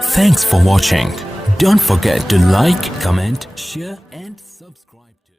Thanks for watching. Don't forget to like, comment, share and subscribe to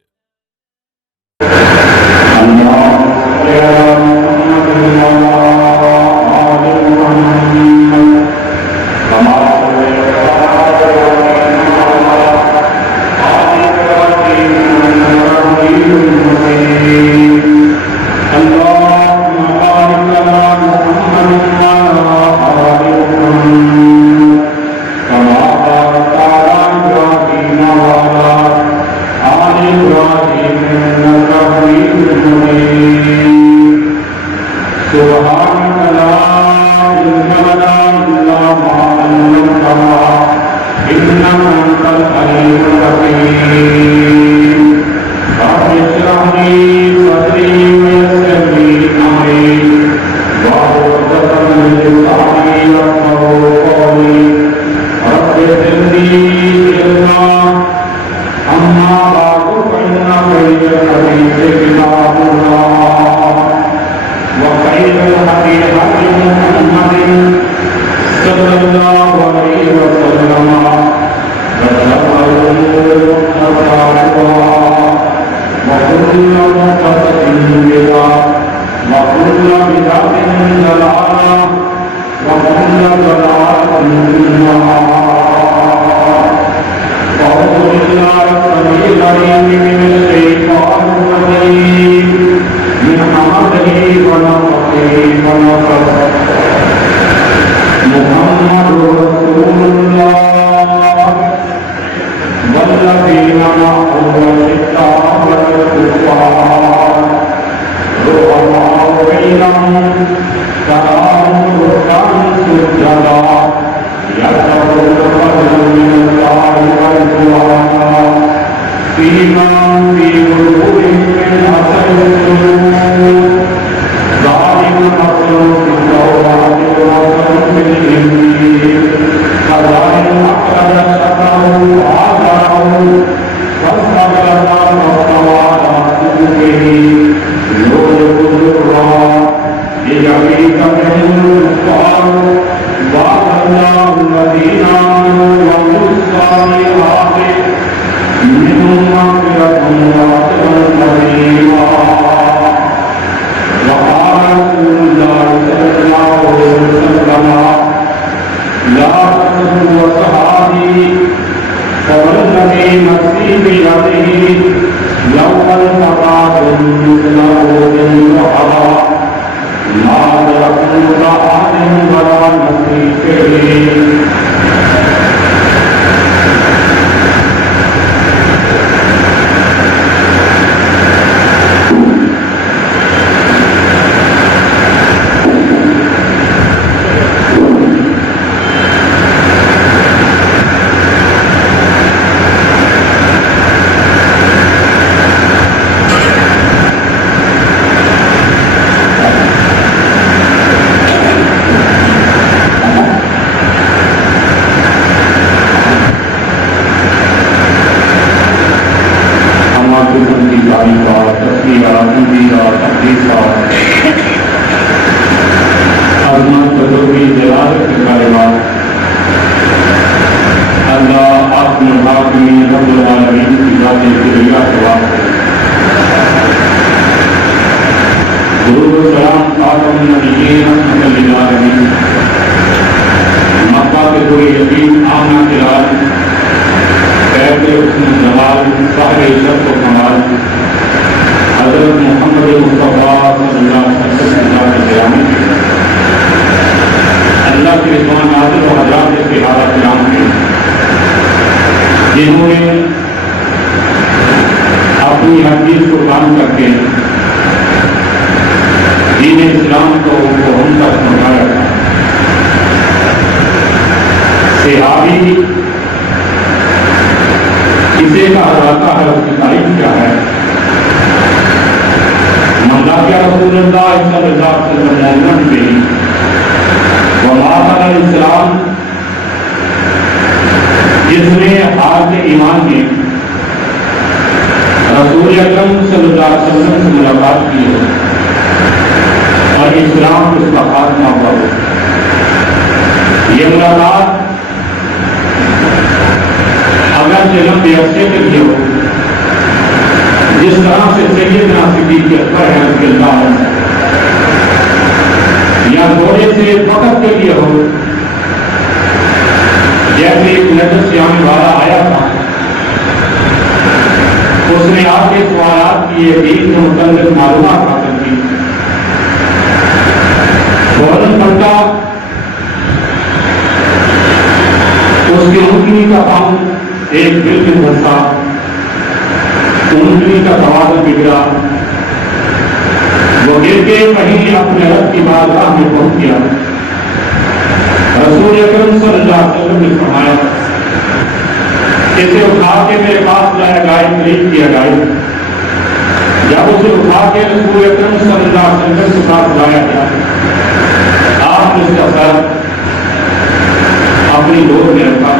اسلام اس کا خاتمہ کرو. یہ ملاقات اگرچہ لمبے عرصے کے لیے ہو، جس طرح سے سیدنا صدیق اکبر ہے رضی اللہ عنہ، یا تھوڑے سے وقت کے لیے ہو، جیسے ایک نجد سے آنے والا آیا تھا، اس نے آپ کے سوالات کیے، دین کے متعلق معلومات حاصل کی، فوراً پلٹا، اس کی انگلی کا پاؤں ایک دل میں دھسا، انگلی کا توازن بگڑا، وہ گر کے کہیں اپنے رب کی بارگاہ میں پہنچ گیا۔ رسول اکرم صلی اللہ علیہ وسلم نے فرمایا اسے اٹھا کے میرے پاس لایا گائے، قریب کیا گائے۔ جب اسے اٹھا کے رسول اکرم صلی اللہ علیہ وسلم کے پاس لایا گیا، آپ نے اس کا سر اپنی گود میں رکھا،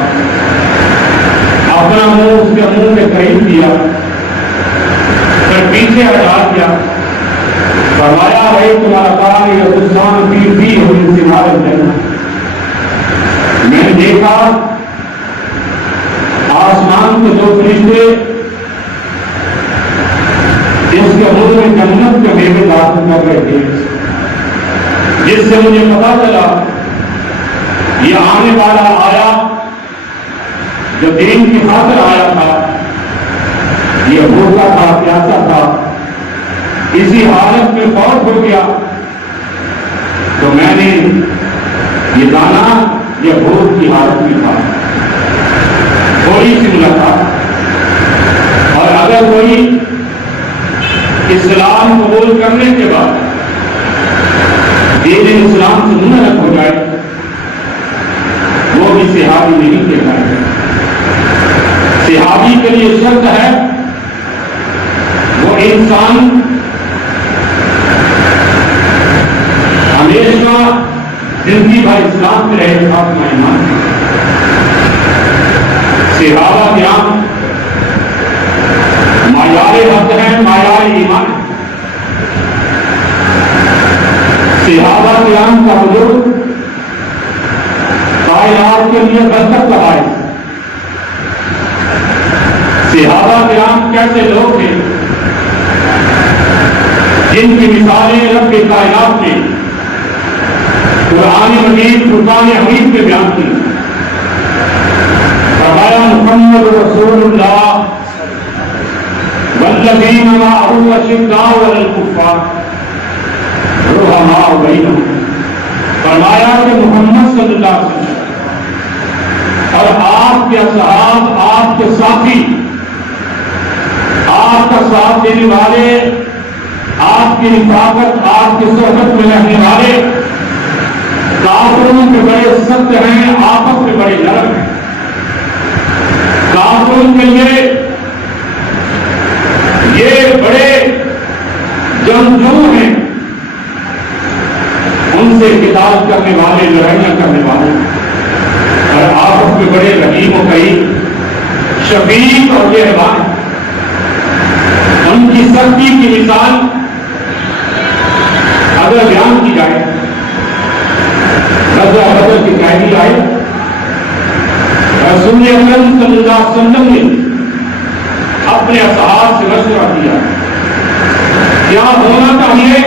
اپنا منہ اس کے منہ کے قریب کیا، پھر پیچھے ہٹا دیا، فرمایا ہے تمہارا کام یہ حسان بھی ہوئی سنار جنہ۔ میں نے دیکھا آسمان کے دو فرشتے جس کے منہ میں جنت کے میوے داخل کر رہے تھے، جس سے مجھے پتا چلا یہ آنے والا آیا جو دین کی خاطر آیا تھا، یہ بھوکا تھا، پیاسا تھا، اسی حالت میں فوت ہو گیا۔ تو میں نے یہ جانا یہ بھوک کی حالت میں تھا، تھوڑی سی ملاقات۔ اور اگر کوئی اسلام قبول کرنے کے بعد دین اسلام سے منحرف ہو جائے، وہ بھی صحابی نہیں کہلائے گا۔ صحابی کے لیے شرط ہے وہ انسان ہمیشہ زندگی بھر اسلام میں رہے، اپنا ایمان۔ صحابہ کرام معیار حق ہیں، معیار ایمان۔ صحابہ کرام کا حضور کائنات کے لیے برکت کا باعث۔ صحابہ کرام کیسے لوگ تھے جن کی مثالیں رب کائنات نے قرآن مجید فرقان حمید میں بیان کی۔ فرمایا محمد رسول اللہ والذین معه اشداء علی الکفار رحماء بینہم۔ فرمایا کہ محمد صلی اللہ علیہ وسلم اور آپ کے اصحاب، آپ کے ساتھی، آپ کا ساتھ دینے والے، آپ کی رفاقت، آپ کی صحبت میں رہنے والے کافروں کے بڑے سخت ہیں، آپس میں بڑے نرم ہیں۔ کافروں کے لیے یہ بڑے جنگجو ہیں، ان سے قتال کرنے والے، لڑائیاں کرنے والے، اور آپس میں بڑے رحیم و کریم، شفیق اور مہربان۔ ان کی سختی کی مثال اگر بیان کی جائے، غزوہ بدر کی قیدی آئے، رسول اکرم صلی اللہ علیہ وسلم نے اپنے اصحاب سے مشورہ کیا کیا ہونا چاہیے۔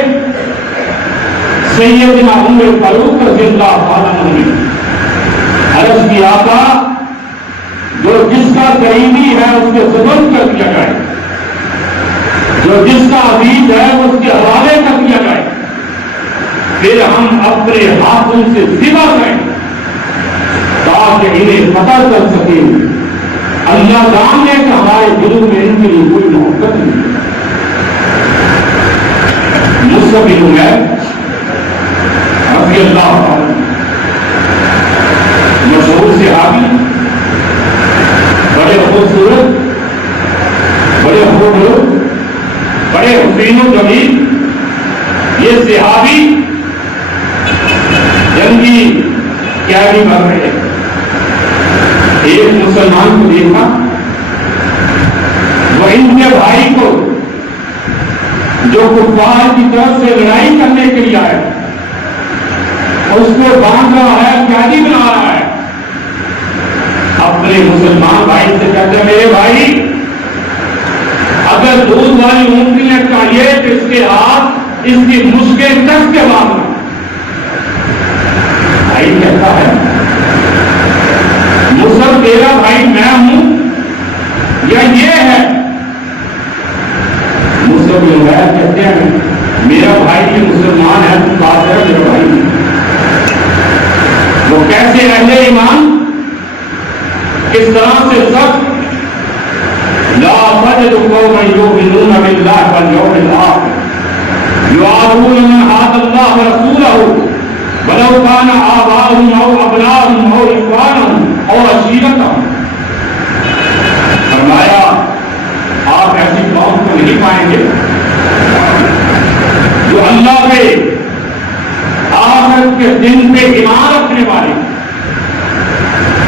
سیدنا عمر فاروق رضی اللہ عنہ نے عرض کیا تھا جو جس کا قریبی ہے اس کے سپرد کر دیا جائے، جو جس کا عزیز ہے اس کے حوالے کر دیا جائے، پھر ہم اپنے ہاتھوں سے ذبح کریں تاکہ انہیں پتہ چل سکے اللہ جاننے کہ ہمارے دلوں میں ان کے لیے کوئی محبت نہیں۔ مصعب بن عمیر رضی اللہ عنہ مشہور صحابی، بڑے خوبصورت، بڑے خوبصورت، بڑے حسین و جمیل، یہ صحابی جنگی قیدی بن رہے ہیں۔ ایک مسلمان کو دیکھا، وہ ان کے بھائی کو جو کفار کی طرف سے لڑائی کرنے کے لیے آئے اس کو باندھ رہا ہے، قیدی بنا رہا ہے، اپنے اپنے مسلمان بھائی سے کہتے ہیں میرے بھائی اگر دودھ والی اونٹنیاں چاہیے تو اس کے ہاتھ اس کی مشکل کس کے مانگنا. بھائی کہتا ہے مصعب تیرا بھائی میں ہوں یا یہ ہے؟ مصعب بن عمیر کہتے ہیں میرا بھائی یہ مسلمان ہے تو بات ہے میرا بھائی. وہ کیسے اہل ایمان کس طرح سے سخت لا تجد قوما یؤمنون باللہ والیوم الآخر یوادون من حاد اللہ ورسولہ ولو کان آباؤہم او ابناؤہم او اخوانہم او عشیرتہم. فرمایا آپ ایسی قوم کو نہیں پائیں گے جو اللہ کے آخرت کے دن پہ ایمان رکھنے والے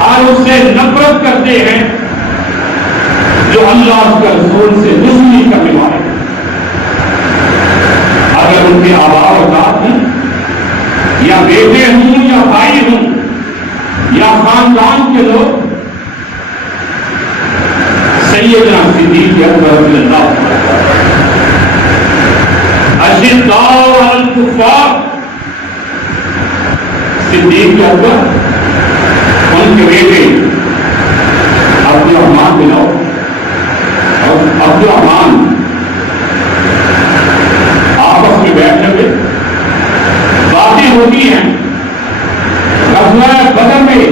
اور اس سے نفرت کرتے ہیں جو اللہ کے رسول سے دشمنی کرنے والے. اگر ان کے آبا و اجداد ہوں یا بیٹے ہوں یا بھائی ہوں یا خاندان کے لوگ سیدنا صدیق اکبر رضی اللہ عنہ اشداء علی الکفار صدیق اکبر ان کے بیٹے عبدالرحمان بن عوف اور عبدالرحمان آپس میں بیٹھنے میں باتیں ہوتی ہیں. غزوہ بدر میں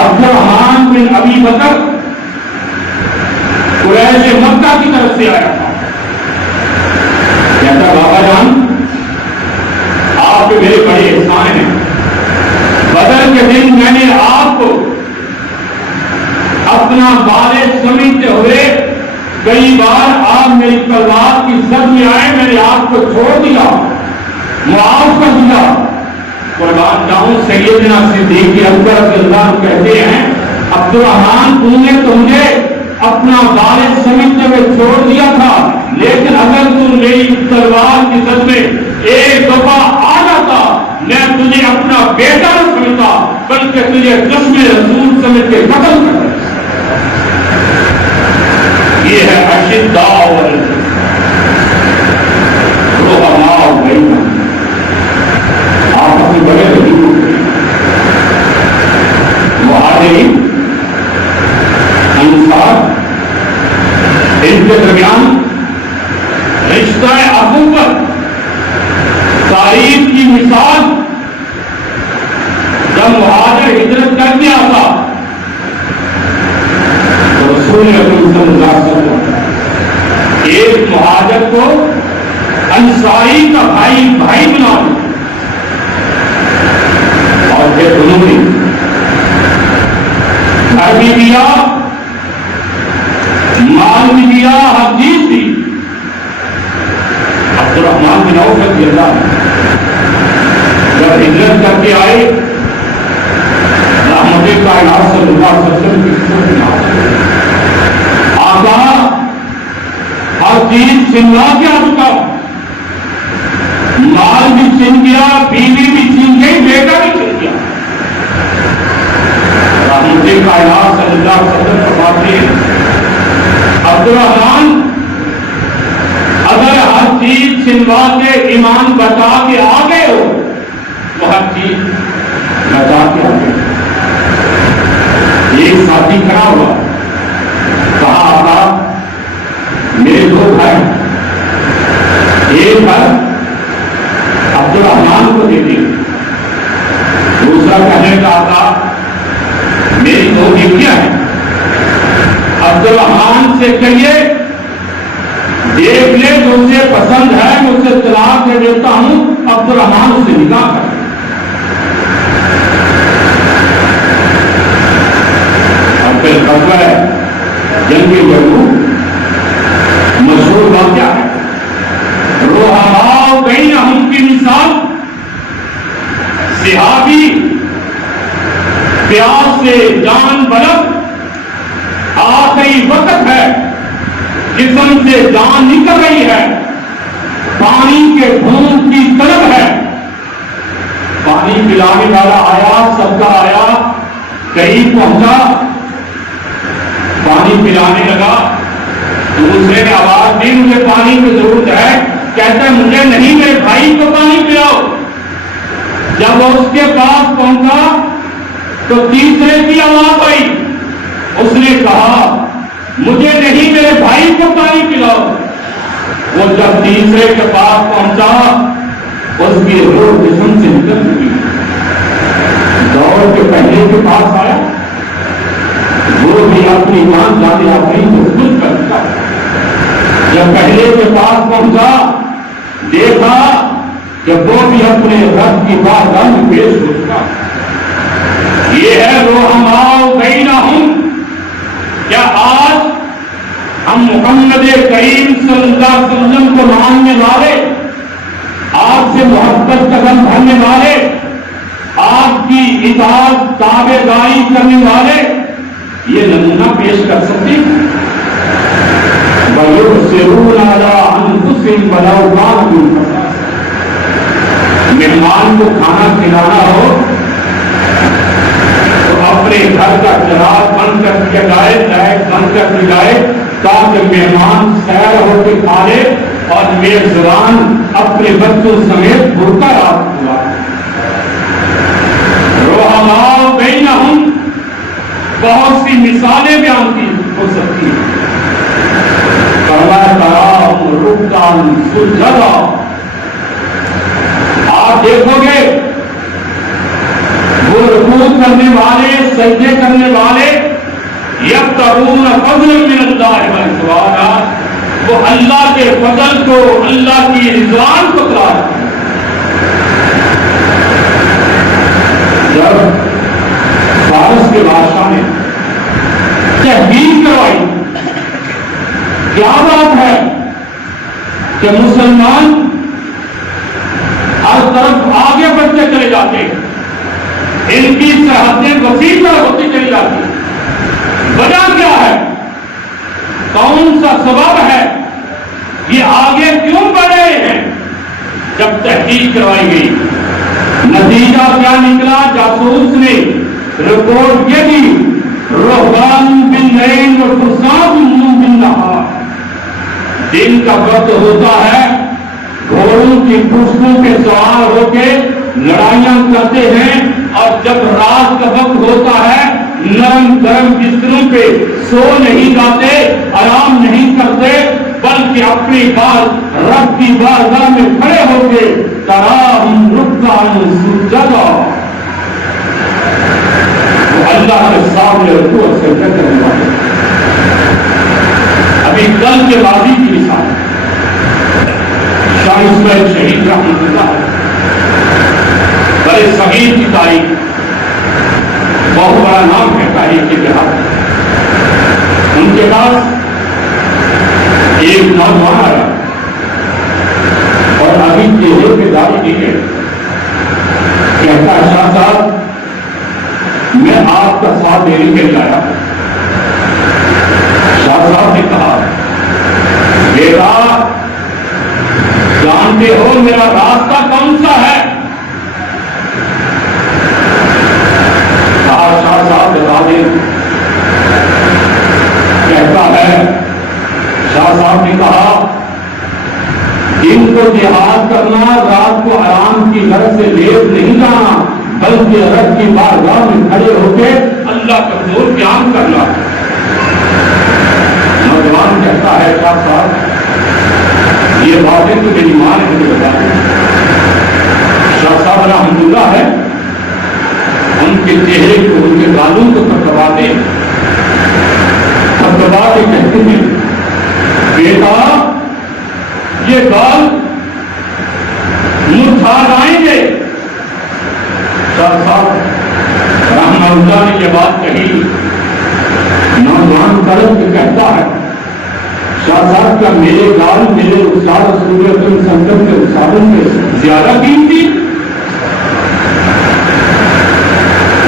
عبدالرحمان بن ابی بکر قریش مکہ کی طرف سے آیا تھا. کہتا بابا جان آپ کے میرے بڑے احسان ہیں. بدر کے دن میں نے آپ کو اپنا والد سمجھتے ہوئے کئی بار آپ میری تلوار کی زد میں آئے میں نے آپ کو چھوڑ دیا معاف کر دیا. قربان جاؤں سیدنا صدیق اکبر رضی اللہ عنہ کہتے ہیں عبدالرحمان تم نے تو مجھے اپنا والد سمجھتے ہوئے چھوڑ دیا تھا لیکن اگر تم میری تلوار کی زد میں ایک دفعہ آ جاتا میں تجھے اپنا بیٹا نہ سمجھتا بلکہ تجھے جسم رسول سمجھ کے قتل کرتا. یہ ہے اشداء علی رحماء بینہم آپس میں بڑے رحیم مہاجرین انصار ان کے درمیان رشتہ اخوت تاریخ کی مثال. جب مہاجر ہجرت کر کے آتا تو رسول اکرم صلی اللہ علیہ وسلم ایک مہاجر کو انصاری کا بھائی بنا دیا اور پھر انہوں نے گھر بھی دیا مال بھی دیا ہر چیز دی. عبدالرحمان بن عوف رضی اللہ عنہ جب ہجرت کر کے آئے رحمت کائنات صلی اللہ علیہ وسلم کی خدمت میں آقا ہر چیز چھنوا کے آ چکا مال بھی چھن گیا بیوی بھی چھن گئی بیٹا بھی چھن گیا. رحمت کائنات صلی اللہ علیہ وسلم فرماتے ہیں عبدالرحمان اگر ہر چیز چھنوا کے ایمان بچا کے آگے ہو تو ہر چیز بچا کے آگے. ایک ساتھی کھڑا ہوا کہا آقا میرے دو بھائی ایک گھر عبدالرحمان کو دے دیں دوسرا کہنے کا آقا میری دو بیویاں ہیں عبدالرحمان سے کہیے دیکھ لے جو اسے پسند ہے میں اسے طلاق دے دیتا ہوں عبدالرحمان اس سے نکاح کر. اور پھر غزوہ جنگ یرموک مشہور واقعہ ہے. رحماء بینہم کی مثال صحابی پیاس سے جان بلب آخری وقت ہے جسم سے جان نکل رہی ہے پانی کے گھونٹ کی طلب ہے. پانی پلانے والا آیا سب کا آیا قریب پہنچا، پانی پلانے لگا، دوسرے نے آواز دی مجھے پانی کی ضرورت ہے، کہتا ہے مجھے نہیں، میرے بھائی کو پانی پلاؤ۔ جب وہ اس کے پاس پہنچا تو تیسرے کی آواز آئی، اس نے کہا مجھے نہیں، میرے بھائی کو پانی پلاؤ۔ وہ جب تیسرے کے پاس پہنچا اس کی روح جسم سے نکل چکی، دوڑ کے پہلے کے پاس آیا، وہ بھی اپنی جان جانے اپنی مضبوط کر دیا۔ جب پہلے کے پاس پہنچا دیکھا کہ وہ بھی اپنے رب کی بارگاہ میں پیش ہو چکا۔ یہ ہے رحماء بینہم۔ کیا آج ہم محمد کریم صلی اللہ علیہ وسلم کو ماننے والے، آپ سے محبت قدم بھرنے والے، آپ کی اطاعت تابع داری کرنے والے یہ نمونہ پیش کر سکتے ہیں؟ وَيُؤْثِرُونَ عَلَىٰ أَنفُسِهِمْ وَلَوْ كَانَ بِهِمْ خَصَاصَةٌ۔ مہمان کو کھانا کھلانا ہو تو اپنے گھر کا چراغ بند کر کے جائے، لائٹ بند کر کے جائے، تاکہ مہمان سیر ہو کے کھا لے اور میزبان اپنے بچوں سمیت بھوکا رات ہوا۔ رحماء بینہم، بہت سی مثالیں بیان کی ہو سکتی ہیں۔ تراہم رکعا سجدا، آپ دیکھو گے وہ رکوع کرنے والے، سجدے کرنے والے، یبتغون فضلا من اللہ ورضوانا، وہ اللہ کے فضل کو، اللہ کی رضوان کو تلاش کرتے ہیں۔ جب فارس کے بادشاہ نے تحقیق کروائی، کیا بات ہے کہ مسلمان ہر طرف آگے بڑھتے چلے جاتے ہیں، ان کی سرحدیں وسیع تر ہوتی چلی جاتی ہیں، وجہ کیا ہے؟ کون سا سبب ہے؟ یہ آگے کیوں بڑھ رہے ہیں؟ جب تحقیق کروائی گئی، نتیجہ کیا نکلا؟ جاسوس نے رپورٹ یہ دی، رہبان باللیل و فرسان بالنہار، دن کا وقت ہوتا ہے، گھوڑوں کی پشتوں پہ سوار ہو کے لڑائیاں کرتے ہیں، اور جب رات کا وقت ہوتا ہے نرم گرم بستروں پہ سو نہیں جاتے، آرام نہیں کرتے، بلکہ اپنی بات رب کی بارگاہ میں کھڑے ہو کے تراہم رکعا سجدا، اللہ کے سامنے رکوع اور سجدہ کرنے والے۔ ابھی کل کے ماضی کی مثال شاہ اسماعیل شہید رحمۃ اللہ بڑے صغیر کی تاریخ، بہت بڑا نام ہے تاریخ کے لحاظ۔ ان کے پاس ایک نوجوان آیا اور ابھی چہرے پہ داڑھی نہیں ہے، کہتا ہے شاہ صاحب میں آپ کا ساتھ دینے کے لیے آیا۔ شاہ صاحب نے کہا بیٹا جانتے ہو میرا راستہ کون سا ہے؟ کہا شاہ صاحب بتا دیں۔ کہتا ہے شاہ صاحب نے کہا دن کو جہاد کرنا، رات کو آرام کی غرض سے لیٹ نہیں جانا، بلکہ رب کی بارگاہ میں کھڑے ہو کے اللہ کا حضور بیان کرنا۔ نوجوان کہتا ہے شاہ صاحب یہ باتیں تو میری ماں نے مجھے بتا دی۔ شاہ صاحب الحمدللہ ہے، ان کے چہرے کو، ان کے بالوں کو تھپتھپاتے کہتے ہیں بیٹا یہ بال مرجھا جائیں گے۔ شاہ صاحب رحمہ اللہ نے یہ بات کہی، نوجوان طرف سے کہتا ہے شاہ صاحب کا میرے گال میرے استاد رسول اللہ صلی اللہ علیہ وسلم کے استادوں سے زیادہ قیمتی؟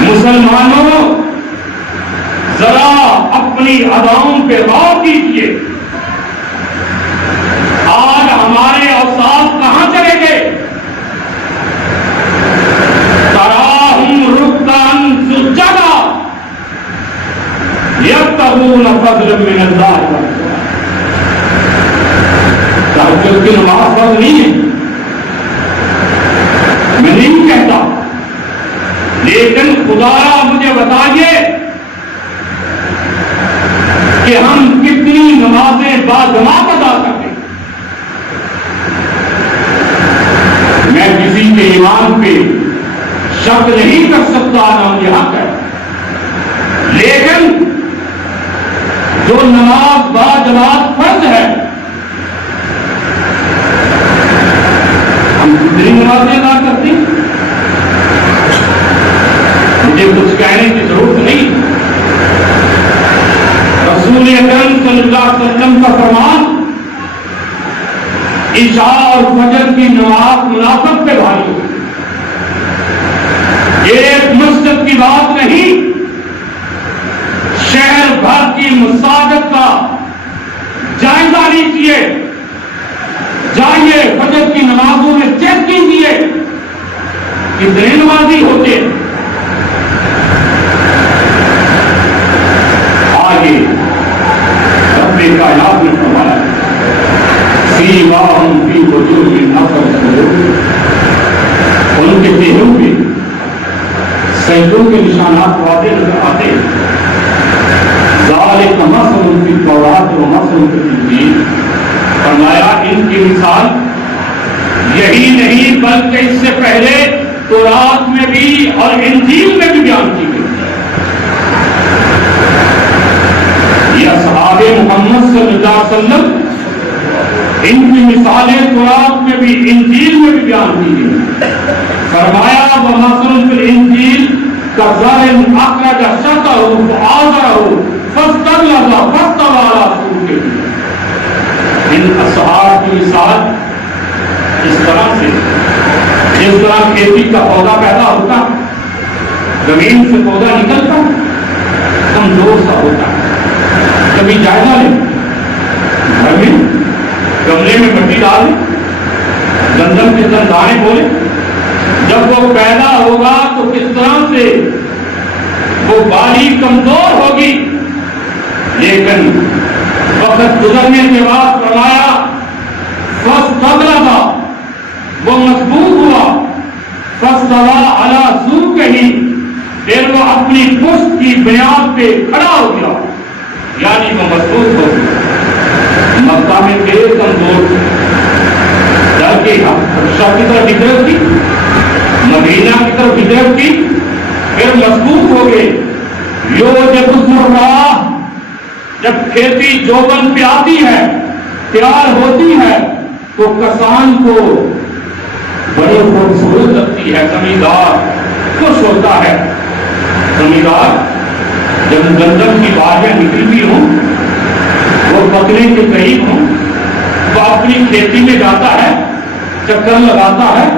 مسلمانوں ذرا اپنی اداؤں پہ غور کیجیے، آج ہمارے اوصاف کہاں چلے گئے؟ تراہم رکعا سجدا، يبتغون فضلا من الله تہجد کی نماز فرض نہیں ہے، میں نہیں کہتا، لیکن خدایا مجھے بتائیے کہ ہم کتنی نمازیں باجماعت ادا کرتے ہیں۔ میں کسی کے ایمان پہ شک نہیں کر سکتا، نام یہ حق ہے، لیکن جو نماز باجماعت فرض ہے، ہم کتنی نمازیں ادا کرتے ہیں؟ مجھے کچھ کہنے کی ضرورت نہیں، رسول اکرم صلی اللہ علیہ وسلم کا فرمان عشاء اور فجر کی نماز منافق پہ بھاری ہو، ایک مسجد کی بات نہیں، شہر بھر کی مساجد کا جائزہ لیجیے، جائیے فجر کی نمازوں میں چیک کیجیے کتنے نمازی ہوتے ہیں۔ آگے رب کائنات نے فرمایا سیماہم فی وجوہہم اثر السجود، ان کے چہروں پہ سجدوں کے نشانات واضح نظر آتے ہیں۔ ذالک مثل فی التوراۃ و مثل فی الانجیل، فرمایا ان کی مثال یہی نہیں بلکہ اس سے پہلے تورات میں بھی اور انجیل میں بھی بیان کی گئی۔ یہ اصحاب محمد صلی اللہ علیہ وسلم ان کی مثالیں تورات میں بھی انجیل میں بھی بیان کی گئی۔ فرمایا وَمَثَلٌ فِي الْإِنجِيلِ كَزَرْعٍ أَخْرَجَ شَطْأَهُ فَآزَرَهُ فَاسْتَغْلَظَ فَاسْتَوَىٰ عَلَىٰ سُوقِهِ، ان اصحاب کی مثال اس طرح سے جس طرح کھیتی کا پودا پیدا ہوتا، زمین سے پودا نکلتا کمزور سا ہوتا ہے، کبھی جائزہ لیں گھر میں گملے میں مٹی ڈالیں، گندم کے اندر دانے بولیں، جب وہ پیدا ہوگا تو کس طرح سے وہ بالی کمزور ہوگی، لیکن وقت گزرنے کے بعد فرمایا فاستغلظ، وہ مضبوط ہوا، فاستویٰ علی سوقہ، پھر وہ اپنی پشت کی بنیاد پہ کھڑا ہو گیا، یعنی وہ مضبوط ہو گیا۔ مکہ میں تھے کمزور، ڈر کے حبشہ کی طرف ہجرت کی، مدینہ کی طرف ہجرت کی، پھر مضبوط ہو گئے۔ یوجب الزرع، جب کھیتی جوبن پہ آتی ہے، تیار ہوتی ہے، تو کسان کو بڑی خوبصورت لگتی ہے، زمیندار خوش ہوتا ہے۔ زمیندار جب گندم کی بالیاں نکلتی ہوں، وہ پکنے کے قریب ہوں، تو اپنی کھیتی میں جاتا ہے، چکر لگاتا ہے،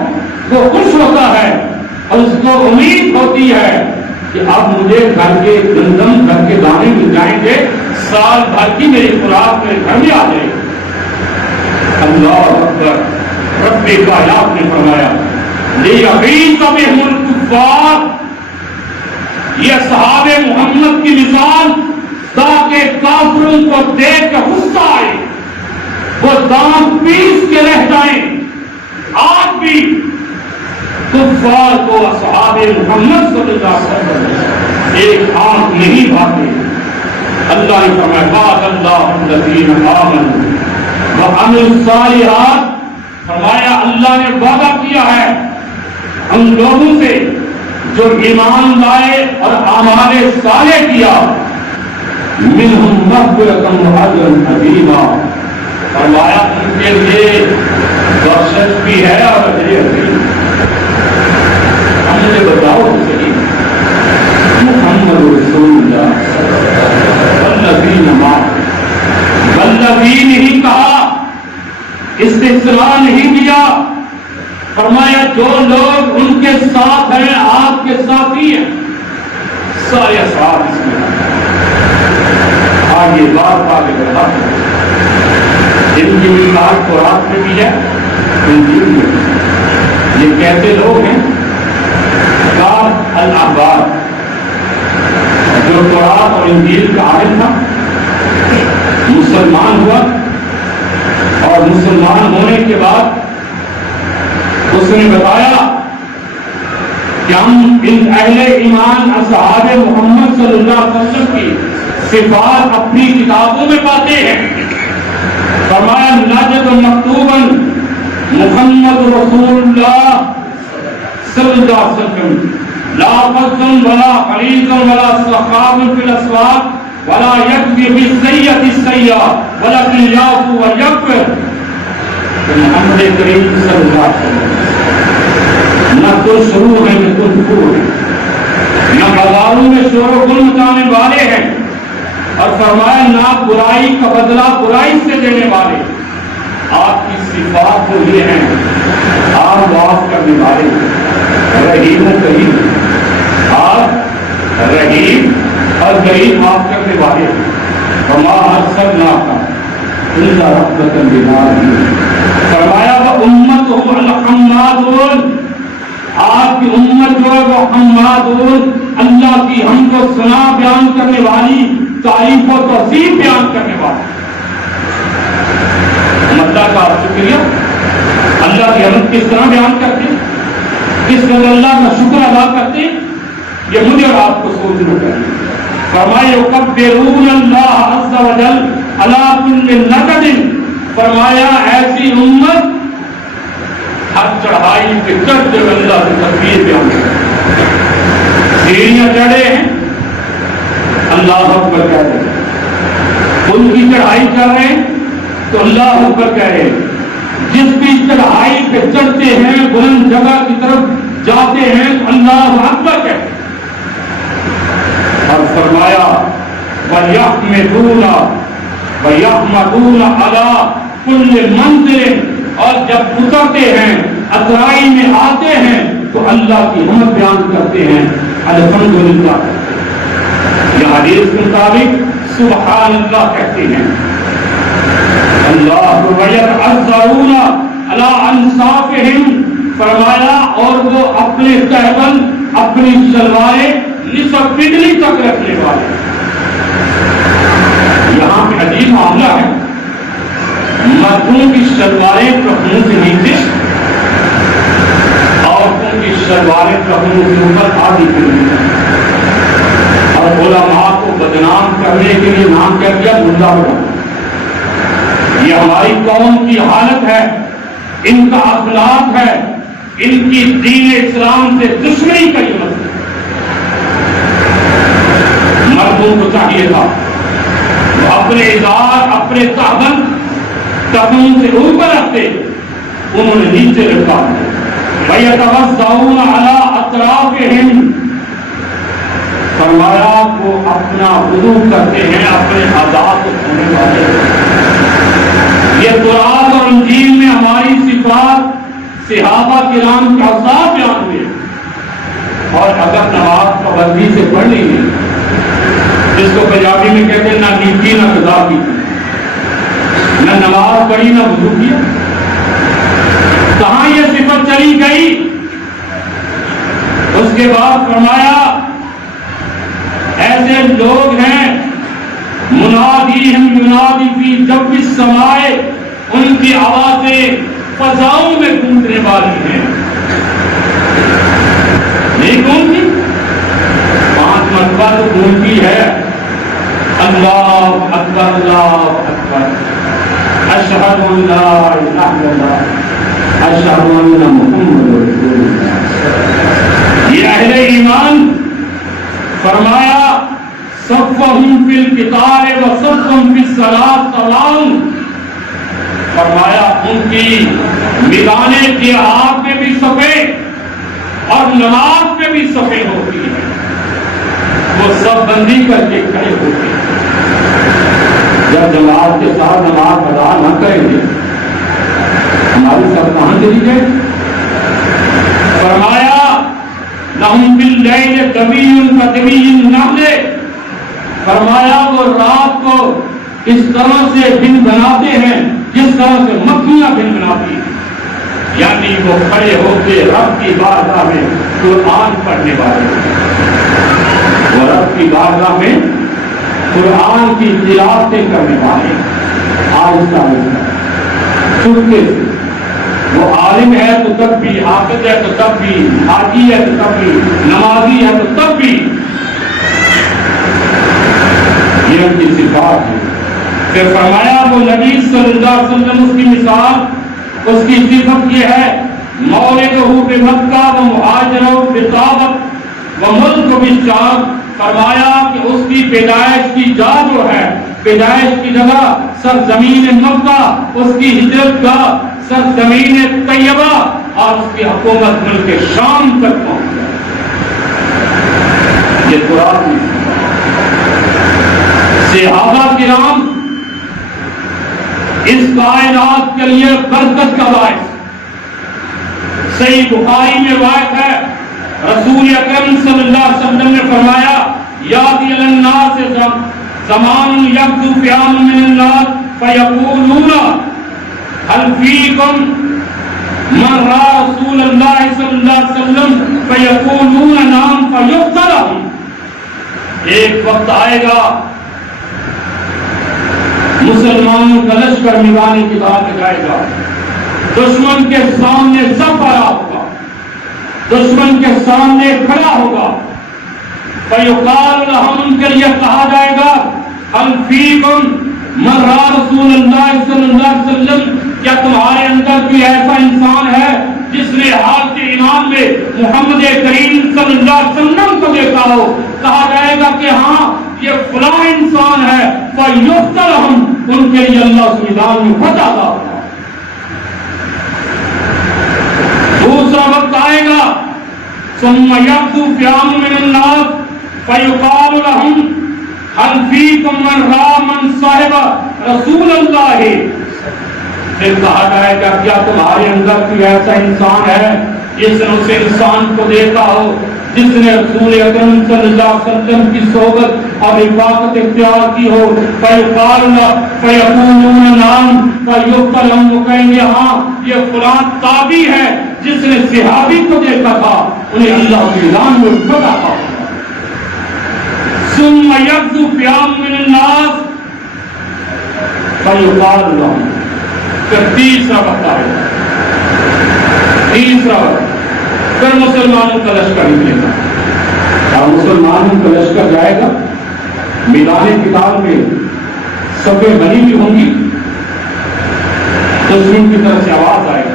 وہ خوش ہوتا ہے اور اس کو امید ہوتی ہے کہ اب مجھے گھر کے گندم، گھر کے دانے مل جائیں گے، سال بھر کی میری خوراک میرے گھر میں آ جائے گی۔ اللہ اکبر، رب کائنات نے فرمایا لیغیظ بہم الکفار، یہ صحاب محمد کی مثال تاکہ کافروں کو دیکھ کے غصہ آئے، وہ دانت پیس کے رہ جائیں۔ آج بھی کفار کو اصحاب محمد صلی اللہ علیہ وسلم ایک آنکھ نہیں بھاتے۔ اللہ نے فرمایا وعد اللہ الذین آمنوا وعملوا الصالحات، فرمایا اللہ نے وعدہ کیا ہے ہم لوگوں سے جو ایمان لائے اور اعمال صالح کیا، منہم مغفرۃ واجرا عظیما، فرمایا ان کے لیے بخشش بھی ہے اور اجر عظیم۔ مجھے بتاؤ صحیح، محمد رسول اللہ والذین معہ، والذین نہیں کہا، استثناء نہیں دیا، فرمایا جو لوگ ان کے ساتھ ہیں، آپ کے ساتھی ہیں، سارے اصحاب اس میں آگے بات آگے بڑھا، جن کی مثال قرآن میں بھی ہے، انجیل میں بھی۔ یہ کیسے لوگ ہیں؟ الاحبار، جو قرآن اور انجیل کا عالم تھا، مسلمان ہوا اور مسلمان ہونے کے بعد اس نے بتایا کہ ہم ان اہل ایمان اصحاب محمد صلی اللہ علیہ وسلم کی صفات اپنی کتابوں میں پاتے ہیں. فرمایا ناجد مکتوبا محمد رسول اللہ صلی اللہ علیہ وسلم لا فضل ولا خلیظ ولا سخاب فی الاسواق ولا یکفی بالسیئۃ السیئۃ ولکن یعفو ویغفر. محمد کریم صلی اللہ علیہ وسلم نہ کوئی شروع ہے نہ کوئی شروع ہے، نہ بازاروں میں شور و گل مچانے والے ہیں، اور فرمایا نہ برائی کا بدلہ برائی سے دینے والے. آپ کی صفات تو یہ ہیں، آپ معاف کرنے والے، رحیم و کریم. آپ رحیم اور کریم معاف کرنے والے. وما ارسلناک الا رحمۃ للعالمین. فرمایا وہ امت ہو الحمادون، آپ کی امت جو ہے وہ حمادون، اللہ کی حمد و ثنا بیان کرنے والی، تعریف و توصیف بیان کرنے والی. ہم اللہ کا شکریہ، اللہ کی حمد کس طرح بیان کرتے ہیں، کس طرح اللہ کا شکر ادا کرتے ہیں، یہ مجھے اور آپ کو سوچنا چاہیے. فرمایا یکبرون اللہ عز وجل علی کل نقد. فرمایا ایسی امت ہر چڑھائی پہ چڑھتے ہوئے اللہ سے تکبیر بیان کرتے ہیں. سیڑھیاں چڑھے ہیں اللہ اکبر کہہ رہے ہیں، ان کی چڑھائی کر رہے ہیں تو اللہ اکبر کہہ رہے ہیں. جس بھی چڑھائی پہ چڑھتے ہیں بلند جگہ کی طرف جاتے ہیں تو اللہ اکبر کہتے ہیں. اور فرمایا وَيَحْمِدُونَ عَلَىٰ كُلِّ مَنزِلٍ. اور جب اترتے ہیں اترائی میں آتے ہیں تو اللہ کی حمد بیان کرتے ہیں، الحمدللہ. یہ حدیث کے مطابق سبحان اللہ کہتے ہیں. اللہ وَيَتَعَذَّرُونَ عَلَىٰ أَنصَافِهِمْ. فرمایا اور وہ اپنے تہبند اپنی شلواریں نصف پنڈلی تک رکھنے والے. یہاں پہ عجیب معاملہ ہے، مردوں کی شلواریں ٹخنوں سے نیچے، عورتوں کی شلواریں ٹخنوں سے اوپر آدھی پنڈلی. اور علماء کو بدنام کرنے کے لیے نام کیا دیا ملا بڑا. یہ ہماری قوم کی حالت ہے، ان کا اخلاق ہے، ان کی دین اسلام سے دشمنی کا یہ مسئلہ. مردوں کو چاہیے تھا اپنے ازار اپنے تہبند ٹخنوں سے اوپر رکھتے، انہوں نے نیچے رکھا. وَيَتَوَضَّؤُونَ عَلَىٰ أَطْرَافِهِمْ. فرمایا وہ اپنا وضو کرتے ہیں اپنے اعضاء کو دھونے والے. یہ قرآن اور انجیل میں ہماری صفات صحابہ کرام کے اوصاف بیان ہوئے. اور اگر نماز پابندی سے پڑھ لی گئی، جس کو پنجابی میں کہتے ہیں نہ نیکی نہ قضا کی، نہ نماز پڑھی نہ وضو کیا، کہاں یہ صفت چلی گئی؟ اس کے بعد فرمایا ایسے لوگ ہیں منادیہم ینادی فی جوف السماء، ان کی آوازیں فضاؤں میں گونجنے والی ہیں. نہیں گونجتی؟ 5 مرتبہ تو گونجتی ہے. اللہ اکبر اللہ اکبر، اشہد ان لا الہ الا اللہ اشہد ان محمد رسول اللہ. یہ اہل ایمان فرمایا صفہم فی القتال و صفہم فی الصلاۃ سواء. فرمایا ان کی میدان جہاد میں بھی صفیں اور نماز میں بھی صفیں ہوتی ہیں، وہ سب بندی کر کے کھڑے ہوتے ہیں. جب جماعت کے ساتھ نماز ادا نہ کریں گے ہماری سب کہاں چلی جائے؟ فرمایا لہم باللیل طویل کطویل النحل. فرمایا وہ رات کو اس طرح سے دن بناتے ہیں جس طرح سے مکھیاں دن بناتی ہیں. یعنی وہ کھڑے ہوتے رب کی بارگاہ میں قرآن پڑھنے والے، وہ رب کی بارگاہ میں قرآن کی تلاوتیں کرنے والے آہستہ آہستہ چپکے سے، وہ عالم ہے تو تب بھی، حافظ ہے تو تب بھی، حاجی ہے تو تب بھی، نمازی ہے تو تب بھی، یہ ان کی صفات ہے۔ پھر فرمایا وہ نبی صلی اللہ علیہ وسلم، اس کی مثال، اس کی صفت یہ ہے، مولدہ بمکہ و مہاجرہ بطابت و ملک بالشام، فرمایا کہ اس کی پیدائش کی جا جو ہے، پیدائش کی جگہ سرزمین مکہ، اس کی ہجرت کا سرزمین طیبہ، اور اس کی حکومت ملک شام تک پہنچ گئی۔ یہ قرآن میں صحابہ کرام اس کائنات کے لیے برکت کا باعث۔ صحیح بخاری میں روایت ہے، رسول اکرم صلی اللہ علیہ وسلم نے فرمایا، یاتی علی الناس زمان یغدو فیام من الناس فیقولون هل فیکم من را رسول اللہ صلی اللہ علیہ وسلم فیقولون نام فیقتل لهم۔ ایک وقت آئے گا مسلمانوں کا لشکر میدان جہاد میں جائے گا، دشمن کے سامنے سب کھڑا ہوگا، دشمن کے سامنے کھڑا ہوگا، فیقال لهم، ان کے لیے کہا جائے گا، هل فیکم من را رسول اللہ صلی اللہ علیہ وسلم، کیا تمہارے اندر کوئی ایسا انسان ہے جس نے حالت ایمان میں محمد کریم صلی اللہ علیہ وسلم کو دیکھا ہو؟ کہا جائے گا کہ ہاں یہ فلاں انسان ہے، فیقتل لهم، ان کے لیے اللہ اس میدان میں فتح عطا ہوگا۔ دوسرا وقت آئے گا، ثم یغدو فیام من الناس فیقال لهم هل فیکم من را من صاحب رسول اللہ، پھر کہا جائے گا کیا تمہارے اندر کوئی ایسا انسان ہے جس نے اس انسان کو دیکھا ہو جس نے رسول اکرم صلی اللہ علیہ وسلم کی صحبت اور رفاقت اختیار کی ہو؟ فیقولون نعم فیقتل لهم، وہ کہیں گے ہاں یہ فلاں تابعی ہے جس نے صحابی کو دیکھا تھا، انہیں اللہ کے میدان میں فتح عطا ہوگا۔ ثم یغدو فیام من الناس فیقال لهم، پھر تیسرا وقت آئے گا، تیسرا وقت، پھر مسلمانوں کا لشکر نکلے گا، اور مسلمانوں کا لشکر جائے گا میدان قتال میں، صفیں بنی ہوئی ہوں گی، دشمن کی طرف سے آواز آئے گی،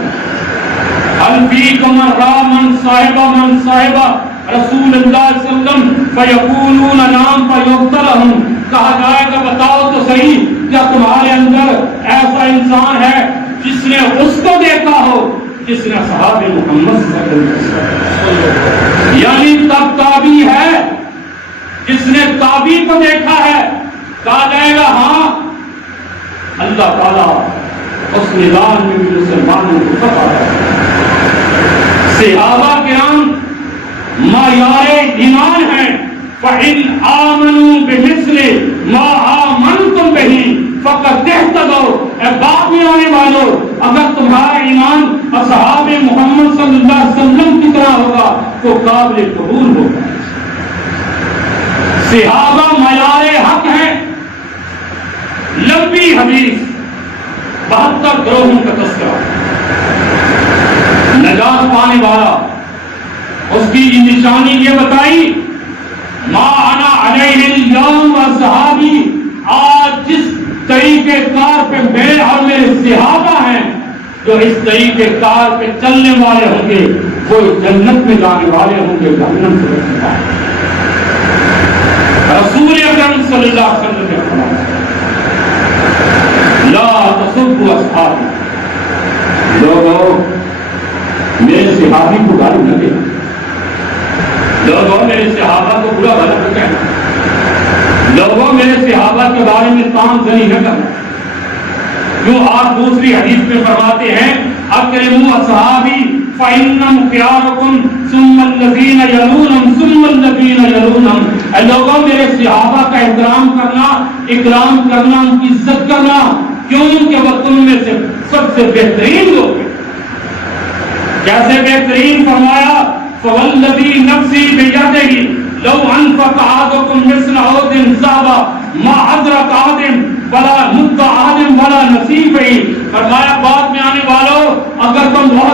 هل فیکم من را من صاحبہ رسول اللہ صلی اللہ علیہ وسلم فیقولون نعم فیقتل لهم، کہا جائے گا بتاؤ تو صحیح کیا تمہارے اندر ایسا انسان ہے جس نے اس کو دیکھا ہو جس نے صحابہ محمد صلی اللہ علیہ وسلم، یعنی تب تابعی ہے جس نے تابعی کو دیکھا ہے، کہا جائے گا ہاں اللہ تعالیٰ اس میدان میں بھی مسلمانوں کو فتح ہے۔ صحابہ کرام معیار ایمان ہیں، فَإِنْ آمَنُوا بِمِثْلِ مَا آمَنْتُمْ بِهِ فَقَدِ اهْتَدَوْا، اے بعد میں آنے والوں، اگر تمہارا ایمان اصحاب محمد صلی اللہ علیہ وسلم کی طرح ہوگا تو قابل قبول ہوگا۔ صحابہ معیار حق ہیں، لمبی حدیث 72 گروہوں کا تذکرہ، نجات پانے والا، اس کی نشانی یہ بتائی، ما انا علیہ اليوم اصحابی، آج جس طریقے کار پہ میں اور میرے صحابہ ہیں، جو اس طریقے کار پہ چلنے والے ہوں گے وہ جنت میں جانے والے ہوں گے، جہنم سے بچنے والے۔ رسول اکرم صلی اللہ علیہ وسلم نے فرمایا، لا تسبوا اصحابی، لوگوں میرے صحابی کو گالی نہ دینا، لوگوں میرے صحابہ کو برا بھلا نہ کہنا، لوگوں میرے صحابہ کے بارے میں تان زنی نہ کرنا۔ جو آپ دوسری حدیث میں فرماتے ہیں، اکرموا اصحابی فإنهم خياركم ثم الذين يلونهم ثم الذين يلونهم، اے لوگوں میرے صحابہ کا احترام کرنا، اکرام کرنا، ان کی عزت کرنا، کیونکہ وہ تم میں سے سب سے بہترین لوگ ہیں۔ کیسے بہترین؟ فرمایا فوالذی نفسی بیدہ لو انفق احدکم مثل احد ذهبا ما ادرک آدم ولا مد آدم ولا نصیب ہی، فرمایا بعد میں آنے والوں اگر تم بہت